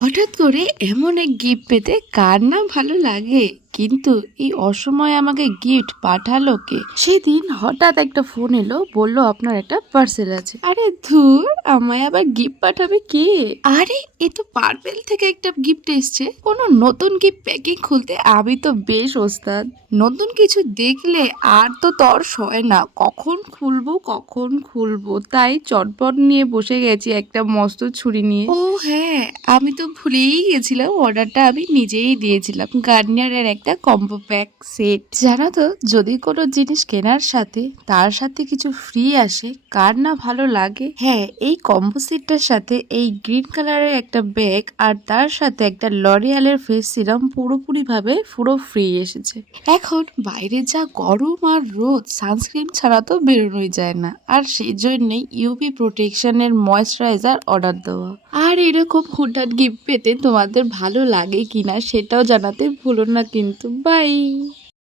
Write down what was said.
হঠাৎ করে এমন এক গিফট পেতে কার না ভালো লাগে। কিন্তু এই অসময়ে আমাকে গিফট পাঠালো কে? সেদিন হঠাৎ একটা ফোন এলো, বলল আপনার একটা পার্সেল আছে। আরে ধুর, আমায় আবার গিফট পাঠাবে কে? আরে এ তো পার্পেল থেকে একটা গিফট এসছে। কোনো নতুন গিফট প্যাকিং খুলতে আমি তো বেশ ওস্তাদ। নতুন কিছু দেখলে আর তো তর সয় না, কখন খুলবো কখন খুলবো, তাই চটপট নিয়ে বসে গেছি একটা মস্ত ছুরি নিয়ে। ও হ্যাঁ, আমি তো ভুলেই গেছিলাম, অর্ডারটা আমি নিজেই দিয়েছিলাম। গার্নিয়ারের একটা কম্বো প্যাক সেট। জানো তো, যদি কোনো জিনিস কেনার সাথে তার সাথে কিছু ফ্রি আসে, কার না ভালো লাগে। হ্যাঁ, এই কম্বো সেটটার সাথে এই গ্রিন কালারের একটা ব্যাগ আর তার সাথে একটা লরিয়ালের ফেস সিরাম পুরোপুরি ভাবে পুরো ফ্রি এসেছে। এখন বাইরে যা গরম আর রোদ, সানস্ক্রিন ছাড়া তো বেরোনোই যায় না, আর সেই জন্যই ইউভি প্রোটেকশনের ময়েশ্চারাইজার অর্ডার দেওয়া। আর এরকম হুটহাট গিফট পেতে তোমাদের ভালো লাগে কিনা সেটাও জানাতে ভুলো না কিন্তু। বাই।